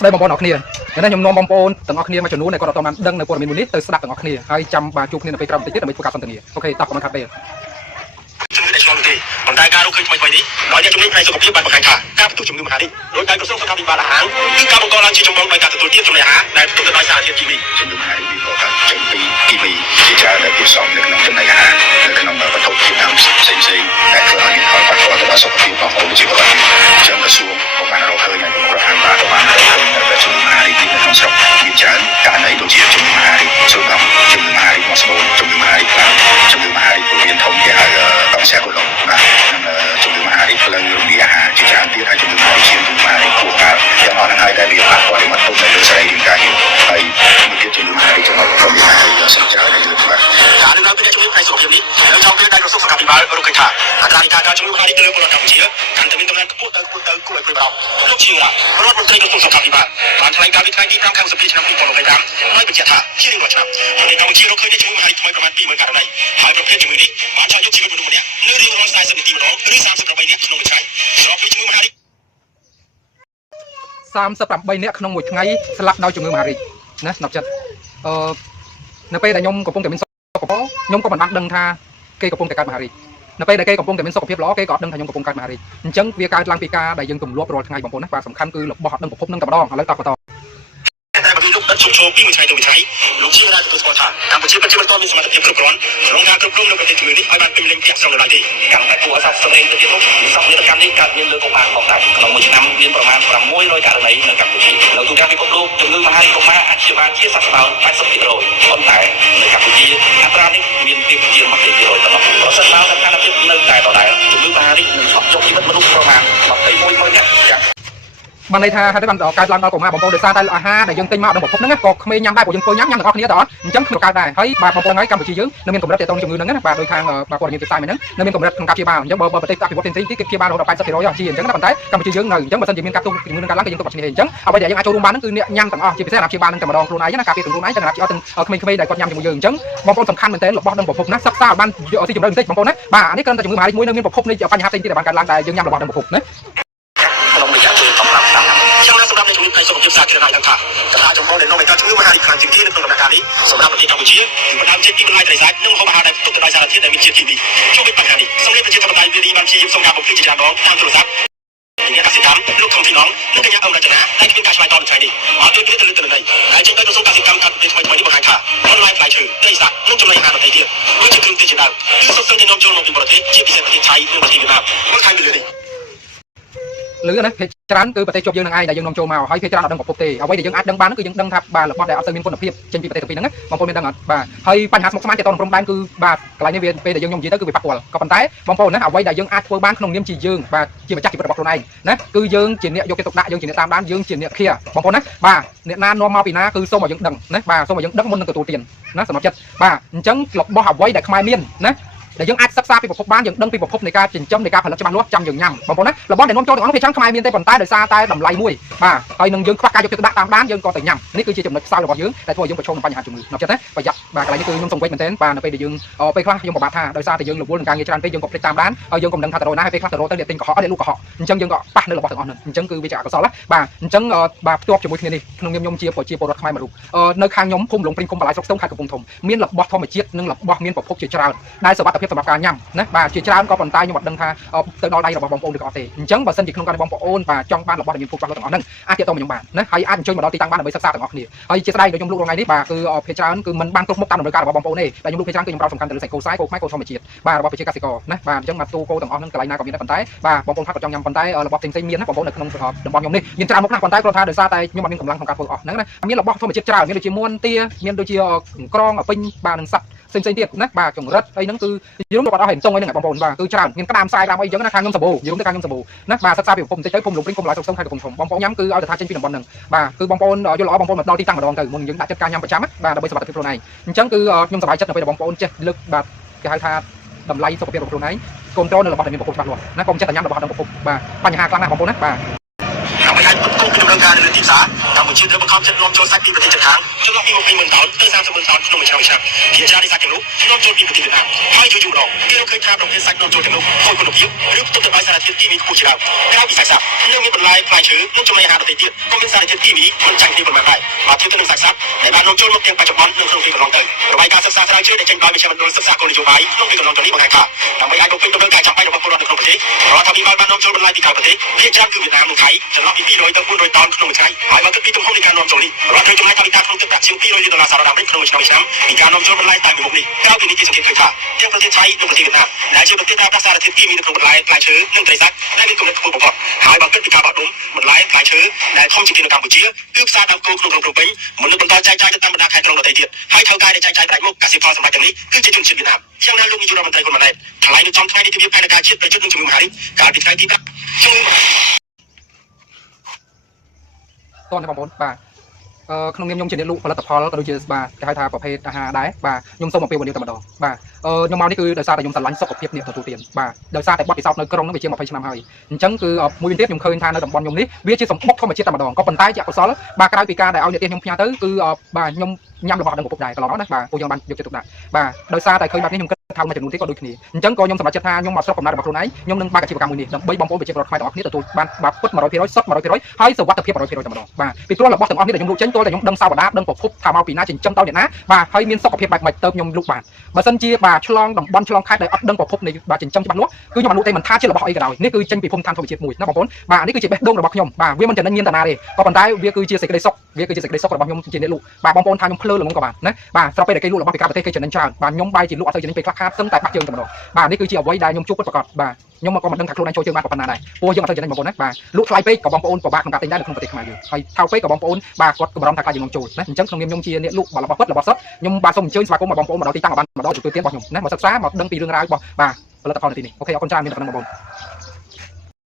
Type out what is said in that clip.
ស្ដីបងប្អូនអរគ្នាថ្ងៃនេះខ្ញុំនាំបងប្អូនទាំងអស់គ្នាមកចំនួនដែលគាត់អត់បានដឹងនៅព័ត៌មានមួយនេះទៅស្ដាប់ទាំងអស់គ្នាហើយចាំបាទជួបគ្នានៅពេលក្រោយបន្តិចទៀតដើម្បីធ្វើការសន្ទនាអូខេតោះកុំខាត់ពេលជំងឺដែលឆ្លងទេប៉ុន្តែការរកឃើញថ្មីៗនេះដោយអ្នកជំនាញផ្នែកសុខភាពបានបង្ហាញថាការផ្ទុះជំងឺមហារីកដោយការក្រសួងសុខាភិបាលអាហារគឺការបង្កឡើងជាចម្បងដោយការទទួលទានចំណីអាហារដែលផ្ទុះទៅដោយសារធាតុគីមីជំងឺមហារីកវាក៏កើតចេញពីគីមីជាច្រើនដែលគេសំនៅក្នុងចំណីអាហារនៅក្នុងវត្ថុធាតុដើមផ្សេងៗដែលធ្វើឲ្យមានផលប៉ះពាល់ទៅដល់សុខភាពរបស់ប្រជាពលរដ្ឋចឹងក្រសួងក៏បានរកឃើញហើយរដ្ឋាភិបាលក៏បានរកឃើញនៅជំងឺមហារីកនៅក្នុងស្រុកមានច្រើនករណីដូចជាជំងឺមហារីកសូមជំងឺមហារីកមកស្បូនជំងឺមហារីកខ្លាំងជំងឺមហារីកពោះវៀនធំគេហៅតង់សាកូឡុងបាទជំងឺមហារីកផ្លូវរំលាយអាហារជាច្រើនទៀតហើយជំងឺមហារីកឈាមជំងឺមហារីកខួរក្បាលទាំងអស់ហ្នឹងហើយដែលវាប៉ះពាល់មកទុកនៅលើសរីរាង្គកាយយើងហើយមួយទៀតជំងឺមហារីកចំណុចរំលាយអាហារយើងសិនច្រើនហើយលើបាទការលើកឡើងពីជំងឺផ្នែកសុខភាពនេះនៅtrongពេលដែលក្រសួងសុខាភិបាលរកឃើញថាអត្រានៃការកើតជំងឺមហារីកនៅលើពលរដ្ឋកម្ពុជាកាន់តែមានកម្លាំងខ្ពស់ទៅគួរឲ្យព្រួយបារម្ភលោកជារដ្ឋមន្ត្រីក្រសួងសុខាភិបាលបានថ្លែងការណ៍ពីថ្ងៃទី5ខែឧសភាឆ្នាំ2025ហើយបញ្ជាក់ថាជារៀងរាល់ឆ្នាំប្រទេសកម្ពុជារកឃើញជំងឺមហារីកថ្មីប្រមាណ 20,000 ករណីហើយប្រភេទជំងឺនេះបានឆក់យកជីវិតមនុស្សម្នាក់នៅរៀងរាល់40នាទីម្ដងឬ38នាក់ក្នុងមួយថ្ងៃស្របពេលជំងឺមហារីក38នាក់ក្នុងមួយថ្ងៃស្លាប់ដោយជំងឺមហារីកណាស្ដាប់ចិត្តនៅពេលដែលខ្ញុំកំពុងតែមានសុខភាពខ្ញុំក៏មិនបានដឹងថាគេកំពុងតែកើតមហារីកនៅពេលដែលគេកំពុងតែមានសុខភាពល្អគេក៏អត់ដឹងថាខ្ញុំកំពុងកើតមហារីកអញ្ចឹងវាកើតឡើងពីការដែលយើងទម្លាប់រាល់ថ្ងៃបងប្អូនណាបាទសំខាន់គឺរបស់អត់ដឹងប្រភពនឹងតែម្ដងឥឡូវតបន្តតែបើលោកដឹកជោគជោគពីមួយថ្ងៃទៅមួយថ្ងៃលោកជារដ្ឋទទួលស្គាល់ថាកម្ពុជាពិតជាមិនទាន់មានសមត្ថភាពគ្រប់គ្រាន់ក្នុងការគ្រប់គ្រងនៅប្រទេសជំងឺនេះឲ្យបានពេញលេញទាំងស្រុងនៅឡើយទេកម្មតែគួរឲ្យសោកសង្រេងទៅទៀតនោះសពវិទ្យាកម្មនេះកើតមានលើកុមារផងដែរក្នុងមួយឆ្នាំមានប្រមាណ600ករណីនៅកម្ពុជានៅទូទាំងពិភពលោកជំងឺមហារីកកុមារអាចព្យាបាលជាសះស្បើយ 80% ប៉ុន្តែនៅកម្ពុជាអត្រានេះមានទាបជាង 20% ប៉ុណ្ណោះប្រសិនបើស្ថានភាពនៅតែដដែលជំងឺមហារីកនឹងឆក់យកជីវិតមនុស្សប្រមាណ 21,000 នាក់បានន័យថាហេតុតែបានកើតឡើងដល់កុមារបងប្អូនដោយសារតែអាហារដែលយើងទិញមកដល់ប្រភពហ្នឹងក៏ក្មេងញ៉ាំដែរព្រោះយើងធ្វើញ៉ាំទាំងអស់គ្នាតើអត់អញ្ចឹងខ្ញុំកើតដែរហើយបាទបងប្អូនហើយកម្ពុជាយើងនៅមានកម្រិតទាក់ទងជំងឺហ្នឹងណាបាទដោយខាងបាទព័ត៌មានផ្សាយហ្នឹងនៅមានកម្រិតក្នុងការព្យាបាលអញ្ចឹងបើប្រទេសអភិវឌ្ឍផ្សេងៗទៀតគេព្យាបាលរហូតដល់ 80% ជាអញ្ចឹងណាប៉ុន្តែកម្ពុជាយើងនៅអញ្ចឹងបើសិនជាមានការទងជំងឺនឹងកើតឡើងគេយើងទៅបាត់ឈ្នះអញ្ចឹងអ្វីដែលយើងអាចចូលរួមបានហ្នឹងគឺអ្នកញ៉ាំទាំងអស់ជាពិសេសអាព្យាបាលនឹងតែម្ដងខ្លួនឯងណាការពារខ្លួនឯងទាំងអាព្យាបាលទាំងក្មេងៗដែលគាត់ញ៉ាំជាមួយយើងអញ្ចឹងបងប្អូនសំខាន់មែនទែនរបស់នឹងប្រភពណាសិក្សាឲ្យបានស៊ីជម្រៅបន្តិចបងប្អូនណាបាទអានេះគ្រាន់តែជំងឺមហារីកមួយនៅមានប្រភពនៃបញ្ហាផ្សេងទៀតដែលបានកើតឡើងដែលយើងញ៉ាំរបស់នឹងប្រភពណាក្នុងរយៈពេលកំឡុងឆ្នាំចឹងណាសម្រាប់អ្នកជំងឺផ្នែកសុខភាពសាធារណៈទាំងថាកត្តាចម្បងដែលនាំឲ្យកើតជំងឺមហារីកខ្លាំងជាងគេនៅក្នុងដំណាក់កាលនេះសម្រាប់ប្រទេសកម្ពុជាគឺបណ្ដាលចេញពីបន្លែត្រីសាច់និងម្ហូបអាហារដែលផ្ទុកទៅដោយសារធាតុដែលមានជាតិគីមីជួយពីបញ្ហានេះសម្រាប់ប្រជាធិបតេយ្យវារីបានព្យាយាមសុំការបំភ្លឺជាច្រើនដងតាមទូរស័ព្ទអ្នកកសិកម្មលោកធំធីណងនិងកញ្ញាអង្គរចនាដែលធ្វើការឆ្លើយតបនៅថ្ងៃនេះអត់ដូចគ្នាទៅលើទិន្នន័យដែលចេញទៅក្រសួងកសិកម្មកាត់ពីថ្មីៗនេះបង្ហាញថាបន្លែផ្លែឈើត្រីសាច់និងចំណីអាហារដទៃទៀតដូចជាគ្រឿងទេសជាដើមគឺសុទ្ធសឹងតែនាំចូលមកពីប្រទេសជាពិសេសប្រទេសថៃនិងប្រទេសវៀតណាមមកថៃលើនេះឬណាភាគច្រើនគឺប្រទេសជប់យើងនឹងឯងដែលយើងនាំចូលមកហើយភាគច្រើនអត់ដឹងប្រភពទេអ្វីដែលយើងអាចដឹងបានគឺយើងដឹងថាបាទរបស់ដែលអត់ទៅមានគុណភាពចេញពីប្រទេសទាំងពីរហ្នឹងបងប្អូនមានដឹងអត់បាទហើយបញ្ហាស្មុគស្មាញទាក់ទងនឹងព្រំដែនគឺបាទកន្លែងនេះវាពេលដែលយើងខ្ញុំនិយាយទៅគឺវាប៉ះពាល់ក៏ប៉ុន្តែបងប្អូនណាអ្វីដែលយើងអាចធ្វើបានក្នុងនាមជាយើងបាទជាម្ចាស់ជីវិតរបស់ខ្លួនឯងណាគឺយើងជាអ្នកយកចិត្តទុកដាក់យើងជាអ្នកតាមដានយើងជាអ្នកឃាបងប្អូនណាបាទអ្នកណានាំមកពីណាគឺសូមឲ្យយើងដឹងណាបាទសូមឲ្យយើងដឹងមុននឹងទទួលទានណាសម្រាប់ចិត្តបាទអញ្ចឹងរបស់អ្វីដែលខ្មែរមានណាដែលយើងអាចសិក្សាពីប្រភពបានយើងដឹងពីប្រភពនៃការចិញ្ចឹមនៃការផលិតច្បាស់លាស់ចាំយើងញ៉ាំបងប្អូនណារបស់ដែលនាំចូលទាំងអស់ភាគច្រើនខ្មែរមានទេប៉ុន្តែដោយសារតែតម្លៃមួយបាទហើយនឹងយើងខ្វះការយកចិត្តទុកដាក់តាមដានយើងក៏ទៅញ៉ាំនេះគឺជាចំណុចខ្សោយរបស់យើងដែលធ្វើឲ្យយើងប្រឈមនឹងបញ្ហាជំងឺណាចិត្តណាប្រយ័ត្នបាទកន្លែងនេះគឺខ្ញុំសង្កេតមែនទែនបាទនៅពេលដែលយើងពេលខ្លះខ្ញុំពិបាកថាដោយសារតែយើងរវល់នឹងការងារច្រើនពេកយើងក៏ភ្លេចតាមដានហើយយើងក៏មិនដឹងថាទៅរកណាហើយពេលខ្លះទៅរកទៅអ្នកទិញកុហកអ្នកលក់កុហកអញ្ចឹងយើងក៏ប៉ះនៅរបស់ទាំងអស់ហ្នឹងអញ្ចឹងគឺវាជាអកុសលណាបាទអញ្ចឹងបាទផ្ទាប់ជាមួយគ្នានេះក្នុងខ្ញុំជាប្រជាពលរដ្ឋខ្មែរមួយរូបនៅខាងខ្ញុំភូមិលងព្រីងគុំបន្លែស្រុកស្ទឹងខេត្តកំពង់ធំមានរបស់ធម្មជាតិនិងរបស់មានប្រភពជាច្រើនដែលសុវត្ថិភាពសម្រាប់ការញ៉ាំណាបាទជាច្រើនក៏ប៉ុន្តែខ្ញុំអត់ដឹងថាទៅដល់ដៃរបស់បងប្អូនឬក៏អត់ទេអញ្ចឹងបើសិនជាក្នុងការបងប្អូនបាទចង់បានរបស់ដែលមានពូជច្បាស់លាស់ទាំងអស់ហ្នឹងអាចទាក់ទងមកខ្ញុំបានណាហើយអាចអញ្ជើញមកដល់ទីតាំងបានដើម្បីសិក្សាទាំងអស់គ្នាហើយជាស្ដីដូចខ្ញុំលក់ថ្ងៃនេះបាទគឺភាគច្រើនគឺមិនបានគ្រប់មុខតាមតម្រូវការរបស់បងប្អូនទេតែខ្ញុំលក់ភាគច្រើនគឺខ្ញុំផ្ដោតសំខាន់ទៅលើសាច់គោខ្សែគោខ្មែរគោធម្មជាតិបាទរបស់ប្រជាកសិករណាបាទអញ្ចឹងមកទូគោទាំងអស់ហ្នឹងកន្លែងណាក៏មានដែរប៉ុន្តែបាទបងប្អូនខ្លះក៏ចង់ញ៉ាំប៉ុន្តែរបស់ផ្សេងៗមានណាបងប្អូននៅក្នុងតំបន់ខ្ញុំនេះមានច្រើនមុខណាស់ប៉ុន្តែគ្រាន់តែដោយសារតែខ្ញុំអត់មានកម្លាំងក្នុងការធ្វើអស់ហ្នឹងណាមានរបស់ធម្មជាតិច្រើនមានដូចជាមួនទាមានដូចជាក្រងពេញបាទនឹងសត្វផ្សេងៗទៀតណាបាទចង្រិតអីហ្នឹងគឺយល់ក៏អត់ហេតុតុងអីហ្នឹងបងប្អូនបាទគឺច្រើនមានក្តាមខ្សែក្តាមអីអញ្ចឹងណាខាងខ្ញុំសម្បូរយល់ទៅខាងខ្ញុំសម្បូរណាបាទសិក្សាពីប្រភពបន្តិចទៅភូមិលំព្រីងគុំឡាយស្រុកស្ទឹងខេត្តកំពង់ធំបងប្អូនញ៉ាំគឺឲ្យតែថាចេញពីតំបន់ហ្នឹងបាទគឺបងប្អូនយល់ល្អបងប្អូនមកដល់ទីតាំងម្ដងទៅមុនយើងដាក់ចិត្តការញ៉ាំប្រចាំបាទដើម្បីសុខភាពខ្លួនឯងអញ្ចឹងគឺខ្ញុំសប្បាយចិត្តនៅពេលដែលបងប្អូនចេះលើកបាទគេហៅថាតម្លៃសុខភាពរបស់ខ្លួនឯងគ្រប់គ្រងនៅរបស់ដែលមានប្រភពច្បាស់លាស់ណាកុំចេះតែញ៉ាំរបស់ដល់ប្រភពបាទបញ្ហាខ្លាំងណាស់បងប្អូនណាបាទអ្វីដែលគោលជំរឹងការលើទីផ្សារកម្ព ជាត្រូវបង្ខំចិត្តនាំចូលសាច់ពីប្រទេសជិតខាងចន្លោះពី20,000 តោនទៅ30,000 តោនក្នុងមួយឆ្នាំភាគច្រើននៃសាច់ទាំងនោះនាំចូលពីប្រទេសវៀតណាមហើយយូរម្ដងគេរកឃើញថាប្រភេទសាច់នាំចូលទាំងនោះខូចគុណភាពឬផ្ទុកទៅដោយសារធាតុគីមីខ្ពស់ជាដើមក្រៅពីសាច់សត្វនៅមានបន្លែផ្លែឈើនិងចំណីអាហារដទៃទៀតក៏មានសារធាតុគីមីមិនចាញ់គ្នាប៉ុន្មានដែរបើធៀបទៅនឹងសាច់សត្វដែលបាននាំចូលមកទាំងបច្ចុប្បន្ននិងក្នុងពេលកន្លងទៅរបាយការណ៍សិក្សាស្រាវជ្រាវដែលចេញដោយមជ្ឈមណ្ឌលសិក្សាគោលនយោបាយក្នុងពេលកន្លងទៅនេះបង្ហាញថាដើម្បីអាចបំពេញតម្រូវការចាំបាច់របស់ពលរដ្ឋនៅក្នុងប្រទេសរដ្ឋាភិបាលបាននាំចូលបន្លែពីក្រៅប្រទេសភាគច្រើនគឺវៀតណាមនិងថៃចន្លោះពី200ទៅ400 តោនក្នុងមួយថ្ងៃហើយបើគិតពីទំហំនៃការនាំចូលនេះរដ្ឋត្រូវចំណាយថវិកាក្នុងទឹកប្រាក់ជាង200 លានដុល្លារសហរដ្ឋអាមេរិកក្នុងមួយឆ្នាំពីការនាំចូលបន្លែតែមួយមុខនេះក្រៅពីនេះគេសង្កេតឃើញថាទាំងប្រទេសថៃនិងប្រទេសវៀតណាមដែលជាប្រទេសដែលប្រើសារធាតុគីមីនៅក្នុងបន្លែផ្លែឈើនិងត្រីសាច់ដែលមានកម្រិតខ្ពស់បំផុតហើយបើគិតពីការបោះដុំបន្លែផ្លែឈើដែលធំជាងគេនៅកម្ពុជាគឺផ្សារដើមគោក្នុងក្រុងភ្នំពេញមនុស្សបន្តចែកចាយទៅតាមបណ្ដាខេត្តក្រុងដទៃទៀតហើយថៅកែដែលចែកចាយប្រាក់មុខកសិផលសម្រាប់ទាំងនេះគឺជាជនជាតិវៀតណាមយ៉ាងណាលោកនាយករដ្ឋមន្ត្រីហ៊ុនម៉ាណែតថ្លែងនៅចំថ្ងៃនេះទិវាផែនការជាតិប្រយុទ្ធនឹងជំងឺមហារីកកាលពីថ្ងៃទី5ជំងឺមហារីកតោះបងប្អូនបាទក្នុងនាមខ្ញុំជាអ្នកលក់ផលិតផលក៏ដូចជាបាទគេហៅថាប្រភេទអាហារដែរបាទខ្ញុំសូមអំពាវនាវតែម្ដងបាទខ្ញុំមកនេះគឺដោយសារតែខ្ញុំស្រឡាញ់សុខភាពអ្នកទទួលទានបាទដោយសារតែបទពិសោធន៍នៅក្រុងនោះវាជា20 ឆ្នាំហើយអញ្ចឹងគឺមួយវិញទៀតខ្ញុំឃើញថានៅតំបន់ខ្ញុំនេះវាជាសម្បុកធម្មជាតិតែម្ដងក៏ប៉ុន្តែជាកុសលបាទក្រៅពីការដែលឲ្យអ្នកទានខ្ញុំផ្ញើទៅគឺបាទខ្ញុំញ៉ាំរបស់ដល់ឪពុកដែរកន្លងមកណាបាទពួកយើងបានយកចិត្តទុកដាក់បាទដោយសារតែឃើញបែបនេះខ្ញុំគិតថាមួយចំនួនទៀតក៏ដូចគ្នាអញ្ចឹងក៏ខ្ញុំសម្រេចចិត្តថាខ្ញុំមកស្រុកកំណើតរបស់ខ្លួនឯងខ្ញុំនឹងបើកអាជីវកម្មមួយនេះដើម្បីបងប្អូនប្រជាពលរដ្ឋខ្មែរទាំងអស់គ្នាទទួលបានបាទពុត 100% សុទ្ធ 100% ហើយសុវត្ថិភាព 100% តែម្ដងបាទពីព្រោះរបស់ទាំងអស់នេះដែលខ្ញុំលក់ចេញទាល់តែខ្ញុំដឹងសាវតាដឹងប្រភពថាមកពីណាចិញ្ចឹមដោយអ្នកណាបាទហើយមានសុខភាពបែបម៉េចទៅខ្ញុំលក់បានបើសិនជាបាទឆ្លងតំបន់ឆ្លងខេត្តដែលអត់ដឹងប្រភពនៃបាទចិញ្ចឹមច្បាស់លាស់គឺខ្ញុំអត់លក់ទេមិនថាជារបស់អីក៏ដោយនេះគឺចេញពីភូមិឋានធម្មជាតិមួយណាបងប្អូនបាទនេះគឺជាបេះដូងរបស់ខ្ញុំបាទវាមិនចំណេញមានតាណាទេក៏ប៉ុន្តែវាគឺជាសេចក្តីសុខវាគឺជាសេចក្តីសុខរបស់ខ្ញុំជាអ្នកលក់បាទបងប្អូនថាខ្ញុំភ្លើល្ងងក៏បានណាបាទស្របពេលដែលគេលក់របស់ពីក្រៅប្រទេសគេចំណេញច្រើនបាទខ្ញុំបែរជាលក់អត់ទៅចំណេញពេលខ្លះខាតសឹងតែបាក់ជើងតែម្ដងបាទនេះគឺជាអ្វីដែលខ្ញុំជួបពិតប្រាកដបាទខ្ញុំក៏មិនដឹងថាខ្លួនឯងចូលជើងបានប៉ុណ្ណាដែរព្រោះយើងអត់ទៅចំណេញបងប្អូនណាបាទលក់ថ្លៃពេកក៏បងប្អូនពិបាកក្នុងការទិញដែរនៅក្នុងប្រទេសខ្មែរយើងហើយថោកពេកក៏បងប្អូនបាទគាត់កម្រងថាខ្លាចយើងចូលណាអញ្ចឹងក្នុងនាមខ្ញុំជាអ្នកលក់របស់ពិតរបស់សុទ្ធខ្ញុំបាទសូមអញ្ជើញស្វាគមន៍មកបងប្អូនមកដល់ទីតាំងបានម្ដងទទួលទានរបស់ខ្ញុំណាមកសិក្សាមកដឹងពីរឿងរ៉ាវរបស់បាទផលិតផលនៅទីនេះអូខេអរគុណច្រើនមានតែប៉ុណ្្នឹងបងប្អូន